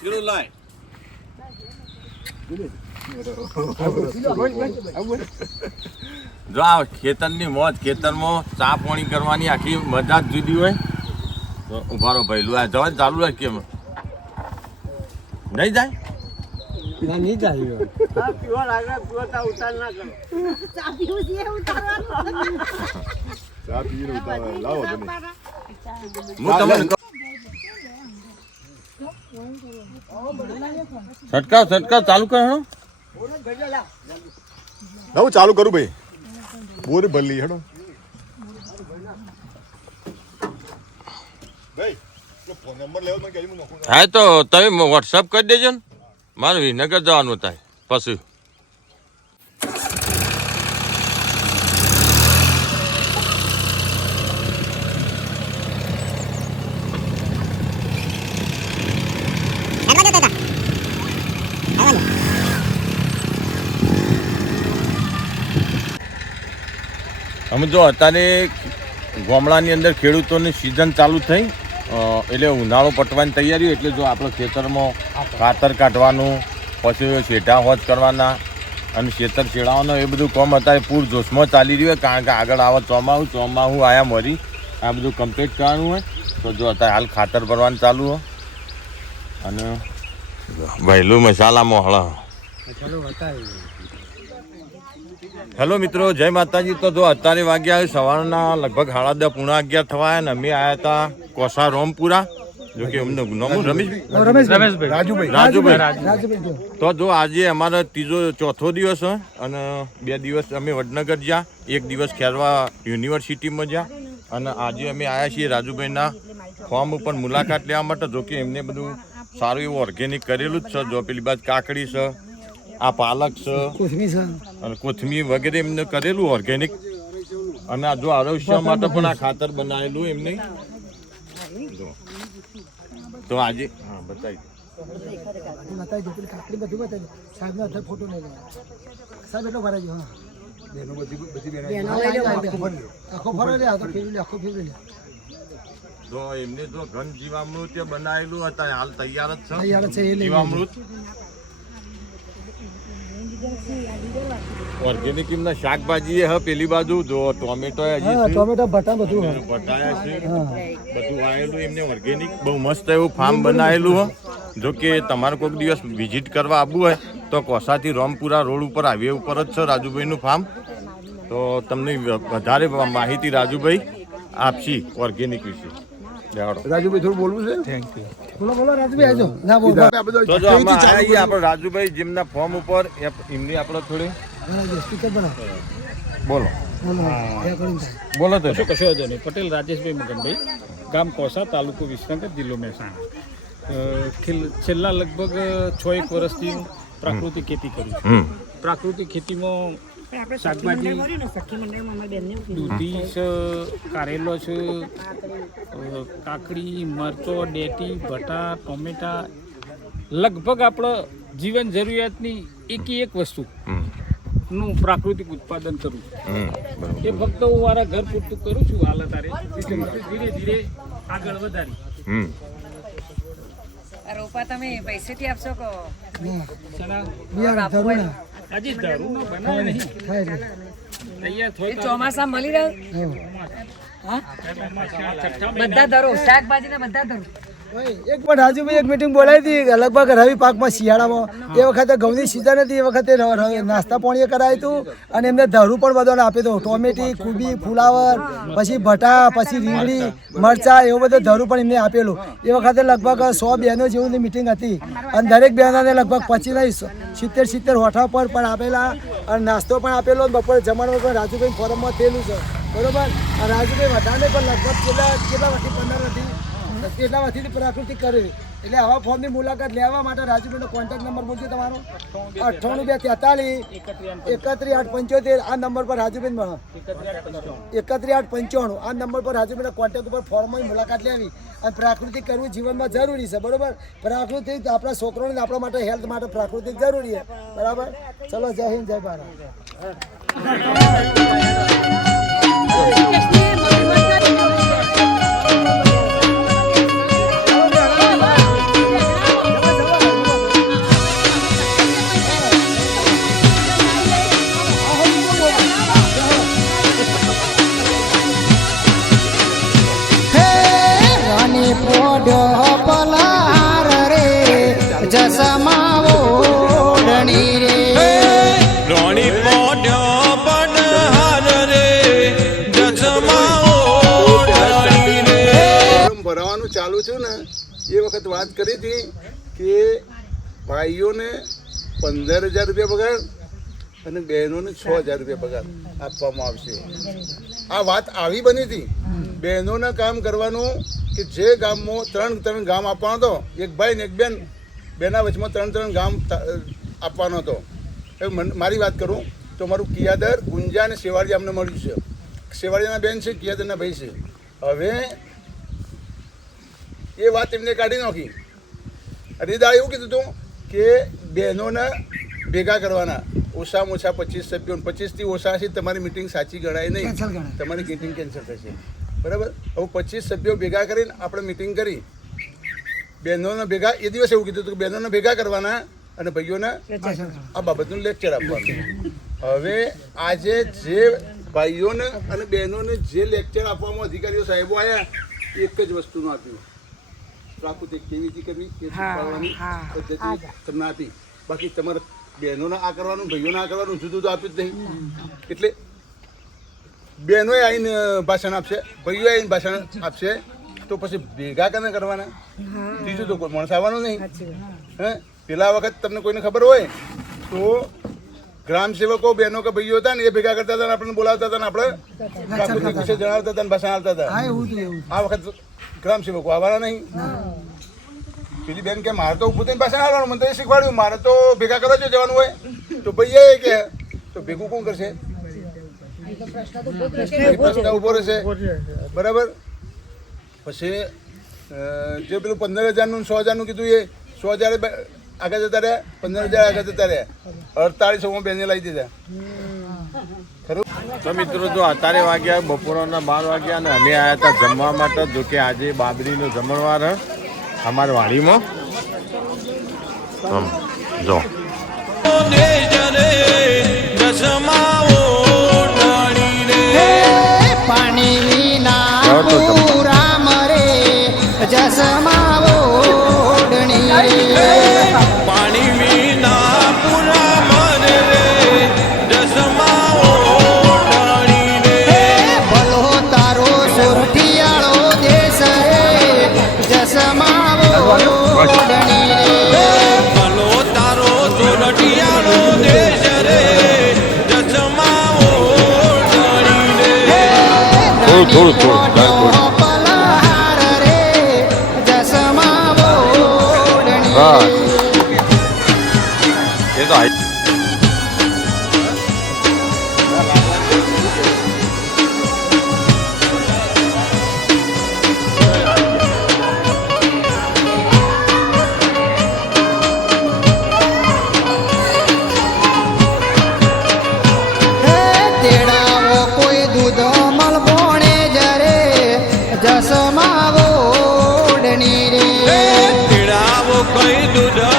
Kilo લાય જો આ ખેતરની મોજ ખેતરમાં ચા પાણી કરવાની આખી મજા જ જુદી હોય. તો ઊભા ભાઈ આ જવા ચાલુ રાખ કેમ નહીં જાય? ચા પીવું ચા પીને ઉતાવળ લાવો તમે. હું તમને કહું. છટકાવ છટકાવ ચાલુ કરો હું ચાલુ કરું ભાઈ. બોર ભલ્લી હેડો. ભાઈ ફોન નંબર લેવો મને કહેજો હું નોખું હા તો તમે વોટ્સઅપ કરી દેજો ને. મારે વિનગર જવાનું થાય પછી. અમે જો અત્યારે ગામડાની અંદર ખેડૂતોની સિઝન ચાલુ થઈ એટલે ઉનાળો પટવાની તૈયારી એટલે જો આપણે ખેતરમાં ખાતર કાઢવાનું પછી શેઢા હોજ કરવાના અને ખેતર છેડાવવાનું એ બધું કામ અત્યારે પૂર જોશમાં ચાલી રહ્યું હોય કારણ કે આગળ આવે ચોમાહું ચોમાહું આયા મરી આ બધું કમ્પ્લીટ કરવાનું હોય તો જો અત્યારે હાલ ખાતર ભરવાનું ચાલુ હોય. અને વહેલું મસાલામાં હળા હેલો મિત્રો જય માતાજી. તો જો અત્યારે વાગ્યા સવારના લગભગ સાડા દસ પૂણા અગિયાર થવાય ને અમે આવ્યા હતા કોસા રોમપુરા. જો કે અમને નામ? રમેશભાઈ. રાજુભાઈ. રાજુભાઈ. તો જો આજે અમારો ત્રીજો ચોથો દિવસ છે અને બે દિવસ અમે વડનગર જ્યાં એક દિવસ ખેરવા યુનિવર્સિટીમાં જ્યાં. અને આજે અમે આવ્યા છીએ રાજુભાઈના ફોર્મ ઉપર મુલાકાત લેવા માટે. જો કે એમને બધું સારું એવું ઓર્ગેનિક કરેલું જ છે. જો પેલી બાજુ કાકડી છે આ પાલક છે. અને કોથમીર વગેરે એમને કરેલું ઓર્ગેનિક અને આ જો આરોગ્ય માટે પણ આ ખાતર બનાવેલું એમને તો આજે હા બતાવી બતાવી દો પેલી કાકડી બધું ફોટો સાહેબ એટલો ભરાઈ ગયો હા. એમને જો ઘન જીવામૃત બનાવેલું હતા હાલ તૈયાર જ છે. જીવામૃત? ઓર્ગેનિક એમના શાકભાજી હ પેલી બાજુ જો ટોમેટો હા ટોમેટો ભટા બધું હે બટાયા છે. બધું આયેલું એમને ઓર્ગેનિક. બહુ મસ્ત એવું ફાર્મ બનાવેલું હો. જો કે તમારે કોઈક દિવસ વિઝિટ કરવા આવવું હોય તો કોસાથી રોમપુરા રોડ ઉપર હાઈવે ઉપર જ છે રાજુભાઈનું ફાર્મ. તો તમને વધારે માહિતી રાજુભાઈ આપશી ઓર્ગેનિક વિશે. રાજુભાઈ થોડું બોલવું છે? બોલો બોલો રાજુભાઈ આવજો. ના બોલો. તો જો આમાં આયા છીએ આપણે રાજુભાઈ જેમના ફોર્મ ઉપર. એમની આપણે થોડી સ્પીકર બનાવો. બોલો. બોલો તો શું કશો હજો નહીં. પટેલ રાજેશભાઈ મગનભાઈ. ગામ કોસા તાલુકો વિસનગર જિલ્લો મહેસાણા. છેલ્લા લગભગ છ એક વર્ષથી પ્રાકૃતિક ખેતી કરું છું. પ્રાકૃતિક ખેતીમાં શાકભાજી દૂધી છે કારેલો છે કાકડી મરચો ડેટી ભટા ટોમેટા લગભગ આપણે જીવન જરૂરિયાતની એકી એક વસ્તુ નું પ્રાકૃતિક ઉત્પાદન કરું એ ફક્ત હું મારા ઘર પૂરતું કરું છું હાલ તારે ધીરે ધીરે આગળ વધારી. રોપા તમે પૈસેથી આપશો કહો હજી દારૂનો બનાવે નહીં. તૈયાર થોય ચોમાસા મળી રહ્યો? હા. બધા ધરો શાકભાજી ના બધા ધરો. એક પણ રાજુભાઈ એક મીટિંગ બોલાવી હતી લગભગ રવિ પાકમાં શિયાળામાં. એ વખતે ઘઉંની સિઝન હતી એ વખતે નાસ્તા પાણી કરાયું હતું અને એમને ધરું પણ બધાને આપ્યું હતું. ટોમેટી કુબી ફુલાવર પછી ભટા પછી રીંગણી મરચા એવું બધું ધરું પણ એમને આપેલું. એ વખતે લગભગ સો બહેનો જેવું મીટિંગ હતી. અને દરેક બહેનોને લગભગ પચીસ સિત્તેર સિત્તેર હોઠા પર પણ આપેલા અને નાસ્તો પણ આપેલો. બપોરે જમવાનું પણ રાજુભાઈ ફોરમમાં થયેલું છે. બરોબર? અને રાજુભાઈ વધારે પણ લગભગ કેટલા કેટલા વર્ષથી પંદર નથી એટલા વર્ષથી પ્રાકૃતિક કરે. એટલે આવા ફોર્મની મુલાકાત લેવા માટે રાજુભાઈનો કોન્ટેક્ટ નંબર બોલજો તમારો. અઠ્ઠાણું બે તેતાલીસ એકત્રીસ આઠ પંચોતેર આ નંબર પર રાજુબેન મળો. એકત્રીસ આઠ પંચાણું આ નંબર પર રાજુભાઈના કોન્ટેક્ટ ઉપર ફોર્મની મુલાકાત લેવી અને પ્રાકૃતિક કરવું જીવનમાં જરૂરી છે બરોબર? પ્રાકૃતિક આપણા છોકરોને ને આપણા માટે હેલ્થ માટે પ્રાકૃતિક જરૂરી છે બરાબર? ચલો જય હિન્દ જય ભારત. જસમાવો રણી રે. રણી પોઢ્યો પણ હાર ભરાવાનું ચાલુ છે ને એ વખત વાત કરી હતી કે ભાઈઓને પંદર હજાર રૂપિયા પગાર અને બહેનોને છ હજાર રૂપિયા પગાર આપવામાં આવશે. આ વાત આવી બની હતી. બહેનોના કામ કરવાનું કે જે ગામમાં ત્રણ ત્રણ ગામ આપવાનો હતો એક ભાઈ ને એક બેન બેના વચમાં ત્રણ ત્રણ ગામ આપવાનો હતો. એ મારી વાત કરું તો મારું કિયાદર ગુંજા અને શેવાળી અમને મળ્યું છે. શેવાળીના બેન છે કિયાદરના ભાઈ છે. હવે એ વાત એમને કાઢી નાખી. હરિદાએ એવું કીધું હતું કે બહેનોને ભેગા કરવાના. ઓછામાં ઓછા પચીસ સભ્યો પચીસથી ઓછા છે તમારી મિટિંગ સાચી ગણાય નહીં. તમારી મિટિંગ કેન્સલ થશે. બરાબર? હવે પચીસ સભ્યો ભેગા કરીને આપણે મિટિંગ કરી. બહેનોને ભેગા એ દિવસે એવું કીધું હતું કે બહેનોને ભેગા કરવાના અને ભાઈઓને આ બાબતનું લેક્ચર આપવાનું. હવે આજે જે ભાઈઓને અને બહેનોને જે લેક્ચર આપવામાં અધિકારીઓ સાહેબો આવ્યા એક જ વસ્તુનું આપ્યું પ્રાકૃતિક કેવી રીતે કરવી એ શીખવાડવાની પદ્ધતિ તમને આપી. બાકી તમારે બહેનોને આ કરવાનું ભાઈઓને આ કરવાનું જુદું તો આપ્યું જ નહીં. એટલે બહેનોએ આવીને ભાષણ આપશે ભાઈઓ આવીને ભાષણ આપશે. તો પછી ભેગા કને કરવાના? ત્રીજું તો કોઈ માણસ આવવાનું નહીં. હે? પેલા વખત તમને કોઈને ખબર હોય તો ગ્રામ સેવકો બહેનો કે ભાઈઓ હતા ને એ ભેગા કરતા હતા આપણને બોલાવતા હતા ને આપણે વિશે જણાવતા હતા ને ભાષણ આવતા હતા. આ વખત ગ્રામ સેવકો આવવાના નહીં. પેલી બેન કે મારે તો ઊભું થઈને પાછા આવવાનું મને તો એ શીખવાડ્યું મારે તો ભેગા કરવા જ જવાનું હોય. તો ભાઈ એ કે તો ભેગું કોણ કરશે? પ્રશ્ન ઊભો રહેશે. બરાબર? પછી જે પેલું પંદર હજારનું સો હજારનું કીધું એ સો હજાર બે- આગળ જતા રહ્યા? પંદર હજાર આગળ જતા રહ્યા. અડતાળીસોમાં બેને લાવી દીધા. ખરું? તો મિત્રો જો અત્યારે વાગ્યા બપોરના બાર વાગ્યા અને અમે આવ્યા હતા જમવા માટે જો કે આજે બાબરીનો જમણવાર અમારા વાડીમાં. જો. થોડું થોડું જસમાવો ઓઢણી